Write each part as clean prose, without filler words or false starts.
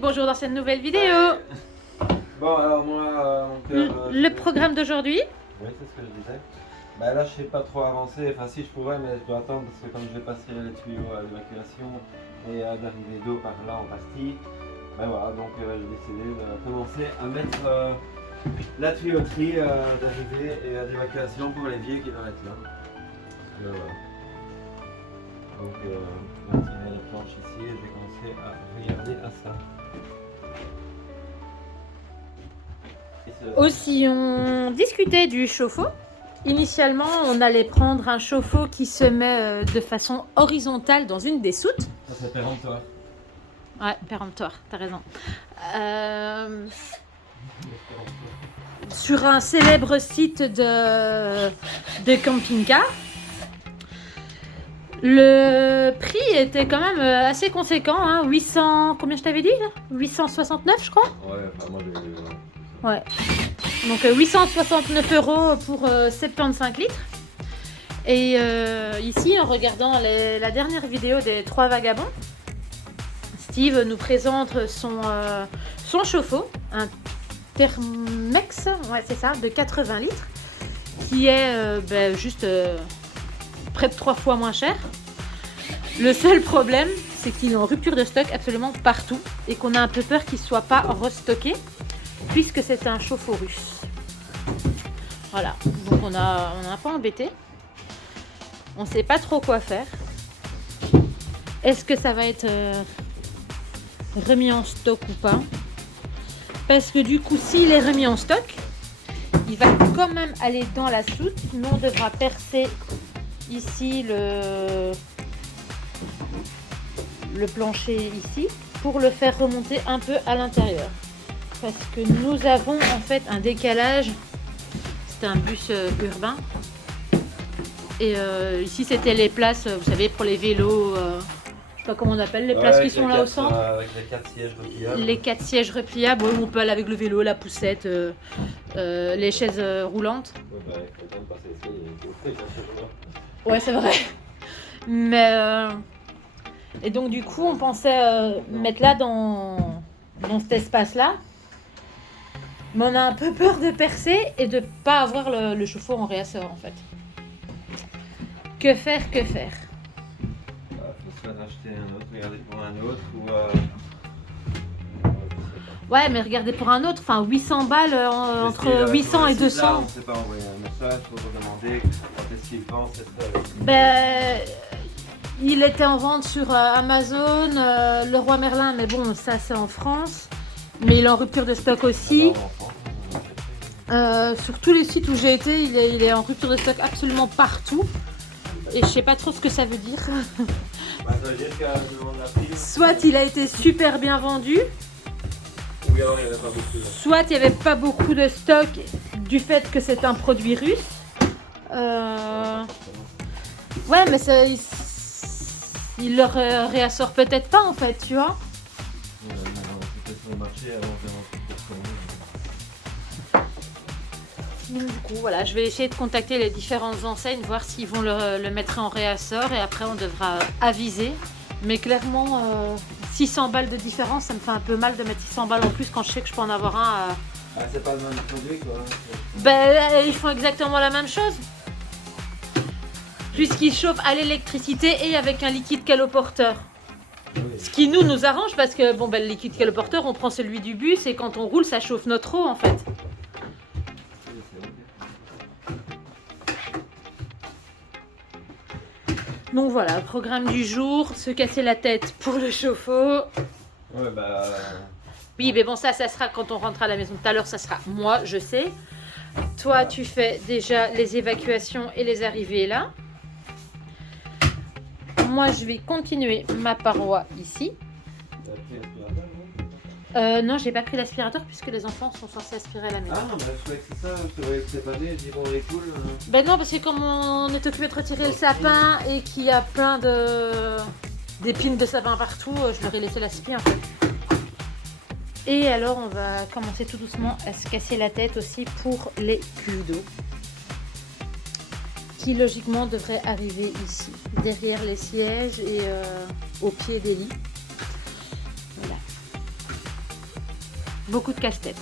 bonjour dans cette nouvelle vidéo. Bon, alors moi, mon cœur, Le programme d'aujourd'hui. Oui, c'est ce que je disais. Bah là, je sais pas trop avancer. Enfin, si je pourrais, mais je dois attendre parce que comme je vais passer les tuyaux à l'évacuation et à l'arrivée d'eau par là en partie, ben voilà, donc j'ai décidé de commencer à mettre la tuyauterie d'arrivée et d'évacuation pour l'évier qui doit être là. Voilà. Donc, maintenant, il y a la planche ici et je vais commencer à regarder à ça. Aussi, on discutait du chauffe-eau. Initialement, on allait prendre un chauffe-eau qui se met de façon horizontale dans une des soutes. Ça, c'est péremptoire. Ouais, péremptoire, t'as raison. Sur un célèbre site de camping-car. Le prix était quand même assez conséquent, hein, 800, combien je t'avais dit là 869 je crois. Ouais, enfin moi j'ai... Ouais. Donc 869 € pour 75 litres. Et ici, en regardant la dernière vidéo des 3 vagabonds, Steve nous présente son chauffe-eau, un Thermex, ouais c'est ça, de 80 litres, qui est juste près de 3 fois moins cher. Le seul problème, c'est qu'il est en rupture de stock absolument partout et qu'on a un peu peur qu'il ne soit pas restocké puisque c'est un chauffe-eau russe. Voilà, donc on a un peu embêté. On ne sait pas trop quoi faire. Est-ce que ça va être remis en stock ou pas? Parce que du coup, s'il est remis en stock, il va quand même aller dans la soute. Nous, on devra percer ici le plancher ici pour le faire remonter un peu à l'intérieur. Parce que nous avons en fait un décalage. C'est un bus urbain. Et ici, c'était les places, vous savez, pour les vélos. Je sais pas comment on appelle, les places qui sont là au centre. Avec les 4 sièges repliables. Les 4 sièges repliables, où on peut aller avec le vélo, la poussette, les chaises roulantes. Ouais, bah, il faut quand même passer l'escalier. Ouais, c'est vrai. Mais et donc du coup, on pensait mettre là dans cet espace-là. Mais on a un peu peur de percer et de pas avoir le chauffe-eau en réassort en fait. Que faire? Il faut soit acheter un autre, regarder pour un autre ou... Ouais, mais regardez pour un autre, enfin 800 balles entre 800 et 200. Là, on ne sait pas envoyer un message, il faut demander quand est-ce qu'il pense. Ben, il était en vente sur Amazon, le Roi Merlin, mais bon, ça c'est en France. Mais il est en rupture de stock aussi. Sur tous les sites où j'ai été, il est en rupture de stock absolument partout. Et je sais pas trop ce que ça veut dire. Bah, ça veut dire qu'à la prime. Soit il a été super bien vendu, Ou alors il n'y avait pas beaucoup. soit il n'y avait pas beaucoup de stock du fait que c'est un produit russe. Ouais, mais ça, il le réassort peut-être pas en fait, tu vois. C'était sur le marché avant de Donc du coup, voilà, je vais essayer de contacter les différentes enseignes, voir s'ils vont le mettre en réassort et après on devra aviser. Mais clairement, 600 balles de différence, ça me fait un peu mal de mettre 600 balles en plus quand je sais que je peux en avoir un. Ah, c'est pas le même produit quoi. Ben, ils font exactement la même chose. Puisqu'ils chauffent à l'électricité et avec un liquide caloporteur. Oui. Ce qui nous arrange parce que bon, ben, le liquide caloporteur, on prend celui du bus et quand on roule, ça chauffe notre eau en fait. Donc voilà, programme du jour, se casser la tête pour le chauffe-eau. Ouais, bah. Oui, mais bon, ça sera quand on rentre à la maison tout à l'heure, ça sera moi, je sais. Toi, tu fais déjà les évacuations et les arrivées là. Moi, je vais continuer ma paroi ici. Non, j'ai pas pris l'aspirateur puisque les enfants sont censés aspirer à la maison. Ah, bah, je croyais que c'est ça, je croyais que c'est pas dit, je dis bon, les cool. Ben non, parce que comme on est occupé de retirer le sapin et qu'il y a plein d'épines de sapin partout, je leur ai laissé l'aspirateur en fait. Et alors, on va commencer tout doucement à se casser la tête aussi pour les cuves d'eau. Qui logiquement devraient arriver ici, derrière les sièges et au pied des lits. Voilà. Beaucoup de casse-tête.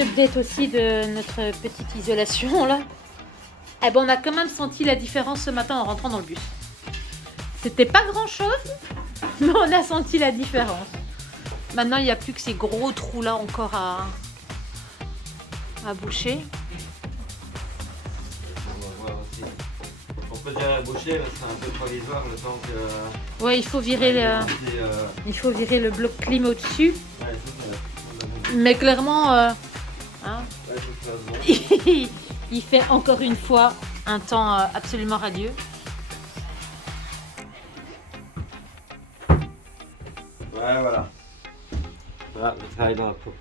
Update aussi de notre petite isolation là. Eh ben, on a quand même senti la différence ce matin en rentrant dans le bus. C'était pas grand chose, mais on a senti la différence. Maintenant, il n'y a plus que ces gros trous là encore à boucher. On va voir aussi. On peut déjà boucher, mais c'est un peu provisoire le temps que. Ouais, il faut virer le bloc clim au-dessus. Ouais, ça, Mais clairement, ouais, ça se passe bon. il fait encore une fois un temps absolument radieux. Ouais, voilà. Voilà, le travail dans la peau.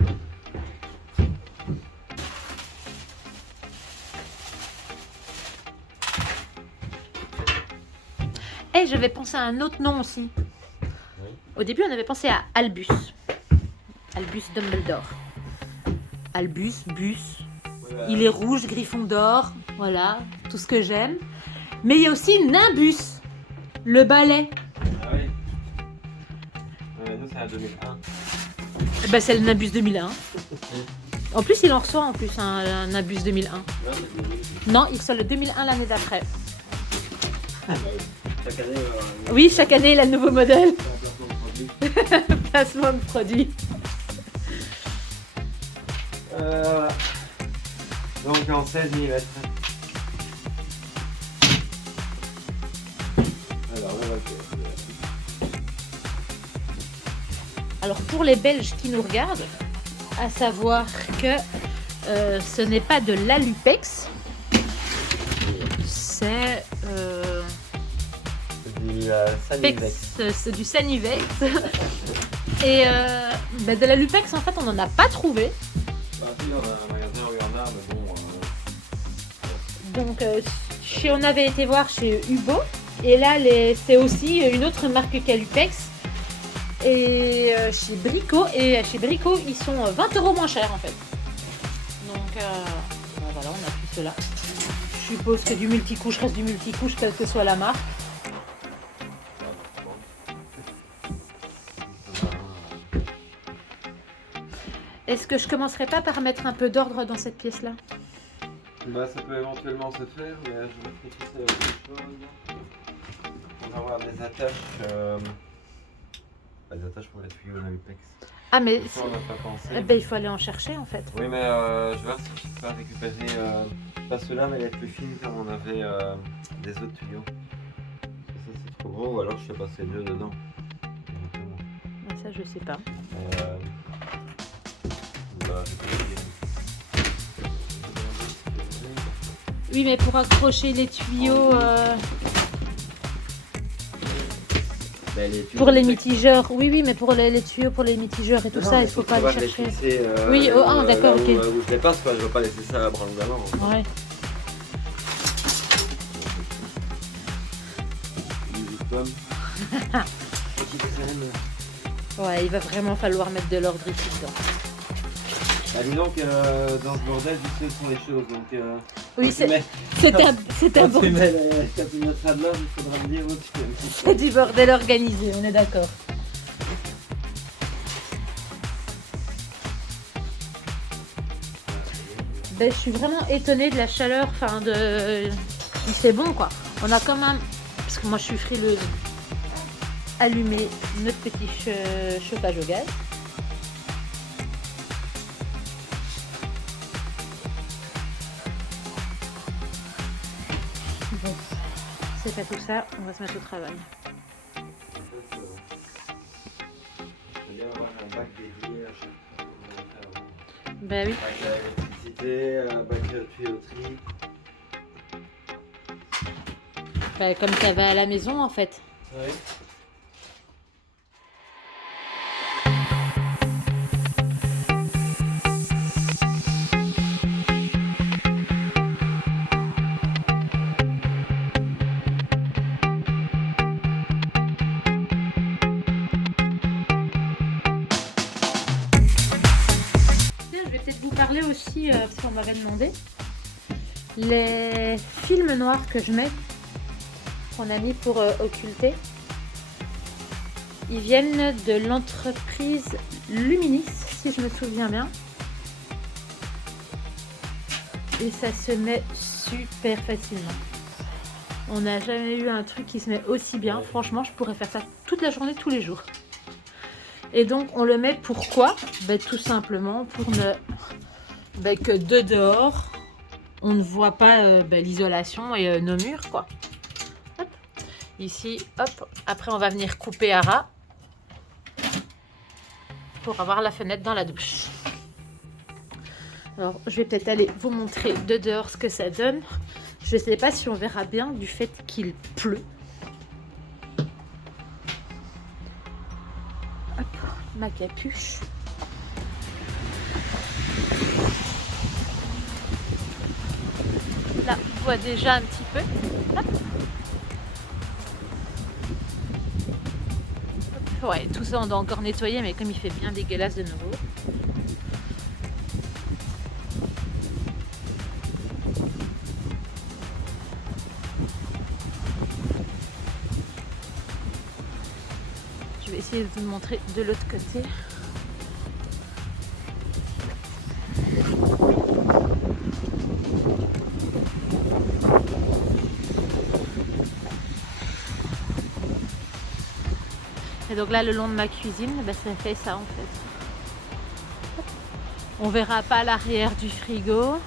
Et j'avais pensé à un autre nom aussi. Oui. Au début, on avait pensé à Albus. Albus Dumbledore. Albus, bus. Voilà. Il est rouge, griffon d'or. Voilà, tout ce que j'aime. Mais il y a aussi Nimbus, le balai. Ah oui. Ouais, nous, c'est un 2001. Ben, c'est le Nimbus 2001. En plus, il en reçoit en plus un Nimbus 2001. Non, c'est 2001. Non, il reçoit le 2001 l'année d'après. Chaque année, Oui, chaque année, il a le nouveau modèle. un placement de produit. Placement de produit. Voilà. Donc en 16 mm. Alors, on va le faire. Alors pour les Belges qui nous regardent, à savoir que ce n'est pas de l'alupex, c'est Du Sanivex. c'est du Sanivex. Et de l'alupex, en fait, on n'en a pas trouvé. Bah, si, dans un magasin où il y en a, mais bon. Donc on avait été voir chez Hubo. Et là, c'est aussi une autre marque qu'Alupex. Et chez Brico. Et chez Brico, ils sont 20 € moins chers en fait. Donc voilà, on a pris cela. Je suppose que du multicouche reste du multicouche, quelle que soit la marque. Est-ce que je commencerai pas par mettre un peu d'ordre dans cette pièce-là? Bah, ça peut éventuellement se faire, mais je réfléchissais à autre chose. On va avoir des attaches. Des attaches pour les tuyaux de l'Alupex. Ah mais Ça, on n'a pas pensé. ben, il faut aller en chercher en fait. Oui, mais je vais voir si je peux pas récupérer, pas ceux-là, mais les plus fines comme on avait des autres tuyaux. Ça, c'est trop gros, ou alors je fais passer deux dedans. Éventuellement. Ah, ça je sais pas. Bah, je peux essayer. Oui mais pour accrocher les tuyaux Ben, les tuyaux pour les de- mitigeurs, oui mais pour les tuyaux pour les mitigeurs et tout Non, ça, mais il faut pas on va aller les chercher. fixer, Oui, là oh, où, ah, d'accord, là ok. où je les passe, quoi. Je veux pas laisser ça à branle-ballon. Ouais. Ouais, il va vraiment falloir mettre de l'ordre ici dedans. Bah, dis donc, dans ce bordel, tu sais où sont les choses. Donc, Oui, quand tu mets- c'est un quand bon- tu mets les- quand tu mettras de l'ordre, il faudra me dire où tu fais. c'est du bordel organisé, on est d'accord. Ben, je suis vraiment étonnée de la chaleur, enfin de... C'est bon quoi. On a quand même, parce que moi je suis frileuse, allumé notre petit chauffage au gaz. Bon, c'est fait tout ça, on va se mettre au travail. C'est bien avoir un bac dédié à chaque fois. Ben oui. Bac à électricité, bac à tuyauterie. Ben, comme ça va à la maison en fait. Oui. Je vais peut-être vous parler aussi, parce qu'on m'avait demandé, les films noirs que je mets, qu'on a mis pour occulter. Ils viennent de l'entreprise Luminis, si je me souviens bien. Et ça se met super facilement. On n'a jamais eu un truc qui se met aussi bien. Franchement, je pourrais faire ça toute la journée, tous les jours. Et donc, on le met pourquoi? Tout simplement pour que de dehors, on ne voit pas l'isolation et nos murs, quoi. Hop. Ici, hop. Après, on va venir couper à ras pour avoir la fenêtre dans la douche. Alors, je vais peut-être aller vous montrer de dehors ce que ça donne. Je ne sais pas si on verra bien du fait qu'il pleut. Hop, ma capuche. Là, on voit déjà un petit peu. Hop. Hop. Ouais, tout ça, on doit encore nettoyer, mais comme il fait bien dégueulasse de nouveau. Je vais essayer de vous montrer de l'autre côté. Et donc là, le long de ma cuisine, ça fait ça en fait. On verra pas l'arrière du frigo.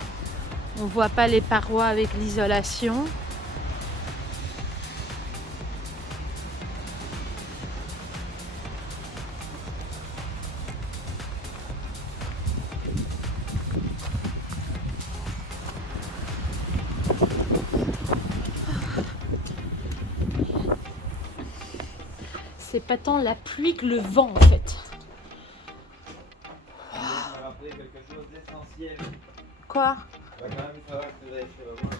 On voit pas les parois avec l'isolation. C'est pas tant la pluie que le vent en fait. Je vais me rappeler quelque chose d'essentiel. Quoi? Il va quand même falloir que j'aille chez la voix.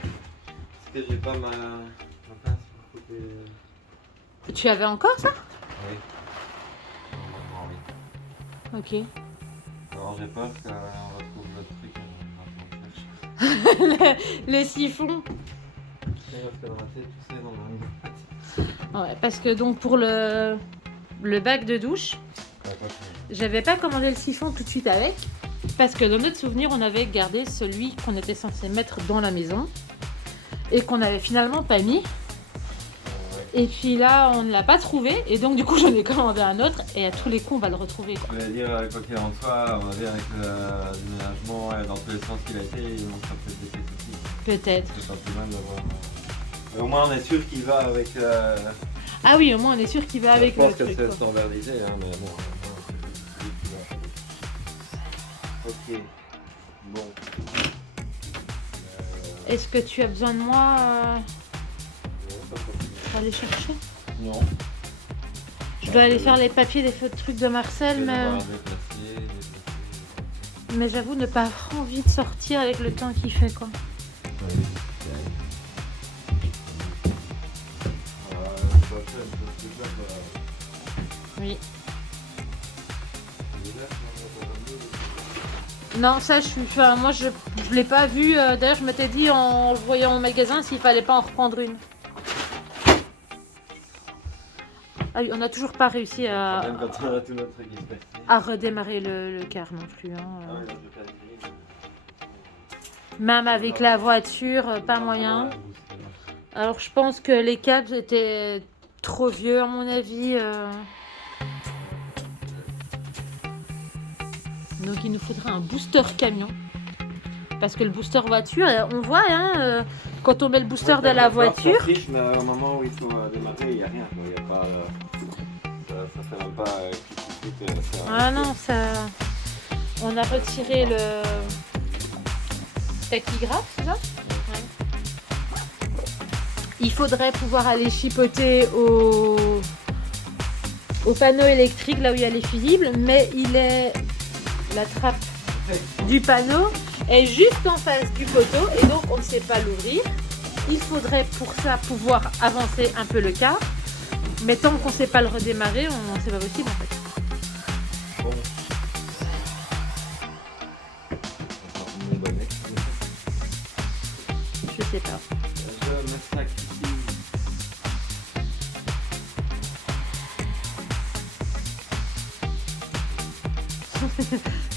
Parce que j'ai pas ma pince pour couper. Tu avais encore ça? Oui. Normalement, oui. Ok. Alors j'ai peur qu'on retrouve le truc. Les siphons. C'est parce que dans ma tête, tout ça est dans ma Ouais, parce que donc pour le bac de douche, j'avais pas commandé le siphon tout de suite avec. Parce que dans notre souvenir, on avait gardé celui qu'on était censé mettre dans la maison. Et qu'on avait finalement pas mis. Et puis là, on ne l'a pas trouvé. Et donc du coup, j'en ai commandé un autre. Et à tous les coups, on va le retrouver, quoi. Je voulais dire, quoi qu'il en soit, on va dire avec le déménagement et dans tous les sens qu'il a été, il manquera peut-être des pièces aussi. Peut-être. C'est pas plus mal d'avoir. Mais au moins, on est sûr qu'il va avec. Ah oui, au moins on est sûr qu'il va avec le Je pense truc. que c'est Quoi. standardisé, hein, mais bon. Ok. Bon. Est-ce que tu as besoin de moi pour aller chercher? Non. Je dois aller faire les papiers des trucs de Marcel, mais j'avoue ne pas avoir envie de sortir avec le temps qu'il fait, quoi. Oui. Non, ça, moi, je l'ai pas vu. D'ailleurs, je m'étais dit en le voyant au magasin s'il fallait pas en reprendre une. Ah oui, on n'a toujours pas réussi à redémarrer le car non plus. Hein. Même avec la voiture, pas moyen. Alors, je pense que les câbles étaient trop vieux, à mon avis. Donc, il nous faudrait un booster camion. Parce que le booster voiture, on voit, hein, quand on met le booster de la voiture. Fiche, mais au moment où il faut démarrer, il n'y a rien. Il y a pas, ça fait même pas. Ah non, ça. On a retiré le tachygraphe, c'est ça? Ouais. Il faudrait pouvoir aller chipoter au panneau électrique, là où il y a les fusibles, mais la trappe du panneau est juste en face du poteau et donc on ne sait pas l'ouvrir. Il faudrait pour ça pouvoir avancer un peu le car, mais tant qu'on ne sait pas le redémarrer, c'est pas possible en fait. Bon. Je sais pas. Je me sacrifie.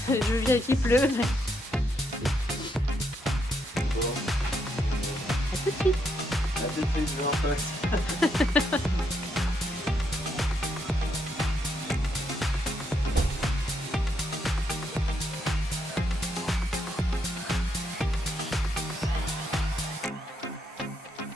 Je viens qu'il pleut, mais Bon, à tout de suite. à tout de suite, je vais en face.